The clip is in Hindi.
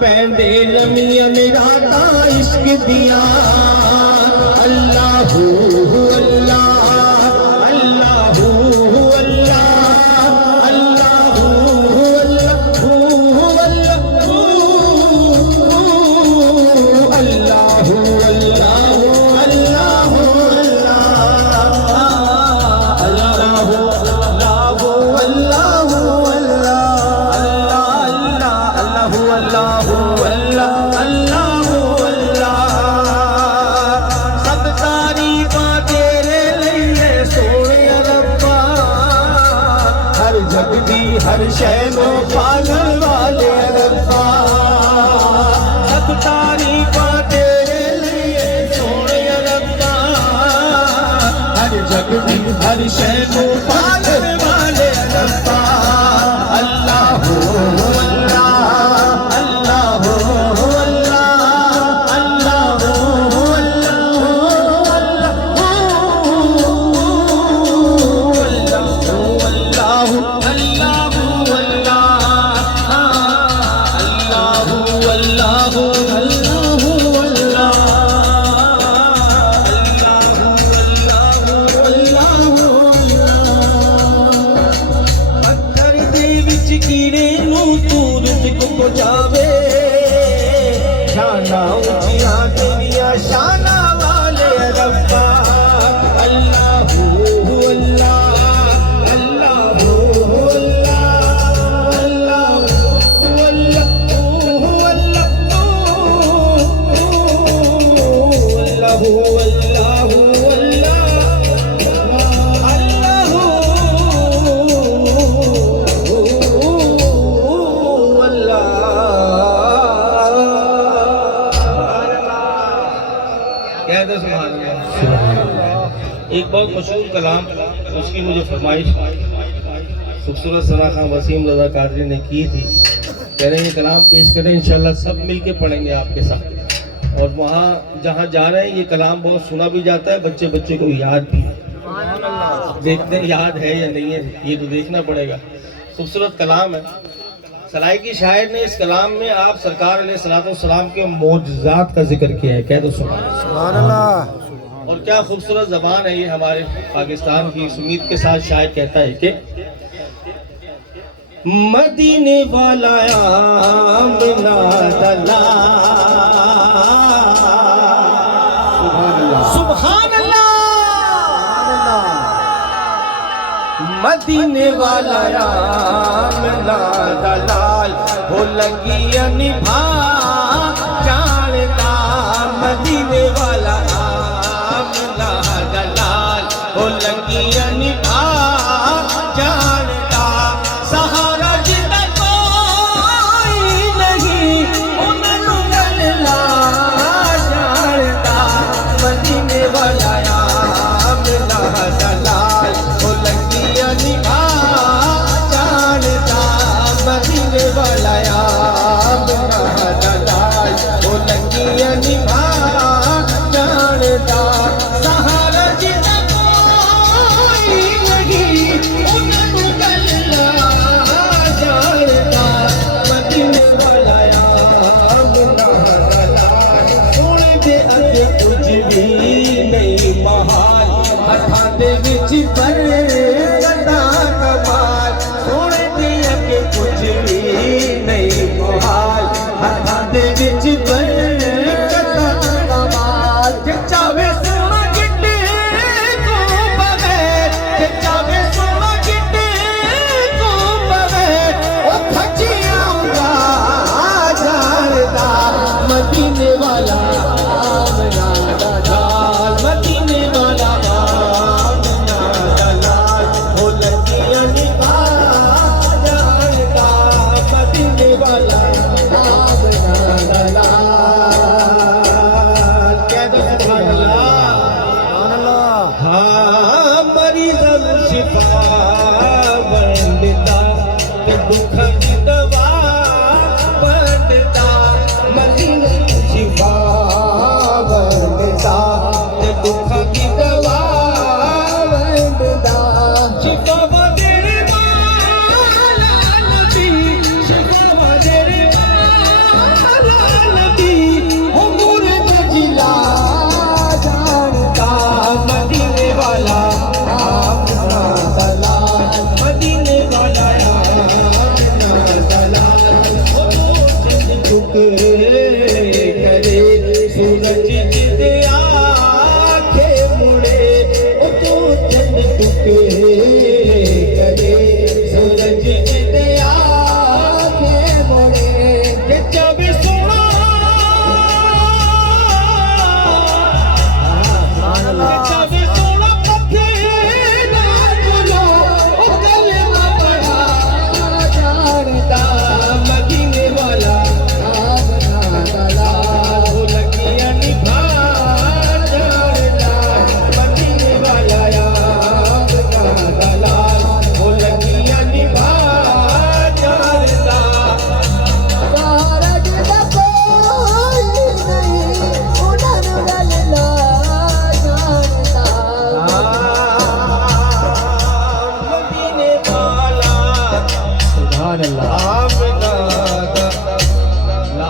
पैंदे लमियन राता इश्क दिया अल्लाहू अल्लाह अल्लाहू अल्लाह अल्लाहू अल्लाहू अल्लाहू अल्लाहू हर शय को पालन वाले रब्बा सब तारीफा तेरे लिए सोने रब्बा हर जग की हर शय को पालन वाले रब्बा अल्लाहू अल्लाह अल्लाहू अल्लाह अल्लाहू अल्लाहू जावे शाना ऊंचिया तेरिया शाना वाले रब्बा अल्लाहू अल्लाह अल्लाहू अल्लाह अल्लाहू अल्लाहू अल्लाहू अल्लाहू एक बहुत मशहूर कलाम उसकी मुझे फरमाइश खूबसूरत सना खां वसीम रज़ा कादरी ने की थी। कह रहे हैं ये कलाम पेश करें इंशाल्लाह सब मिलके पढ़ेंगे आपके साथ। और वहाँ जहाँ जा रहे हैं ये कलाम बहुत सुना भी जाता है, बच्चे बच्चे को याद भी देखते हैं याद है या नहीं है ये तो देखना पड़ेगा। खूबसूरत कलाम है। सराय की शायर ने इस कलाम में आप सरकार अलैहिस्सलाम के मौजज़ात का जिक्र किया है। कह दो सुभान अल्लाह। और क्या खूबसूरत ज़बान है ये हमारे पाकिस्तान की। सुमीत के साथ शायर कहता है कि मदीने वाला आमना दलाल सुभान अल्लाह मदीने वाला आमना दलाल हो लगी निभा जानता मदीने वाला दलाल हो लगी निभा जानता सहारा जिदा कोई नहीं उन्होंने गल्ला जानता मदीने वाला आमना दलाल हो लगी निभा जानता मदीने वाला आमना दलाल हो लगी निभा जानता सहारा जिदा कोई नहीं उन्होंने गल्ला जानता मदीने वाला आमना दलाल सोने दे अगे कुछ भी नहीं महाल हथां दे विच पर कदा कमाल सोने दे अगे कुछ भी नहीं महाल हथां दे विच पर कदा कमाल चावे सोना गिट्टे को बगैर चावे सोना गिट्टे को बगैर ओ खचियाऊंगा जानदा मदीने वाला आमना दलाल मदीने वाला आमना दलाल हो लगी निभा जानदा मदीने वाला आमना दलाल। कह दो सुभान अल्लाह। हाँ मरीज़ शिफा वंडता ते दुख की दवा वंडता मदीने शिफा वंडता ते दुख की दवा वंडता शिफा तेरे माला नबी शिफा तेरे माला सुभान अल्लाह। आप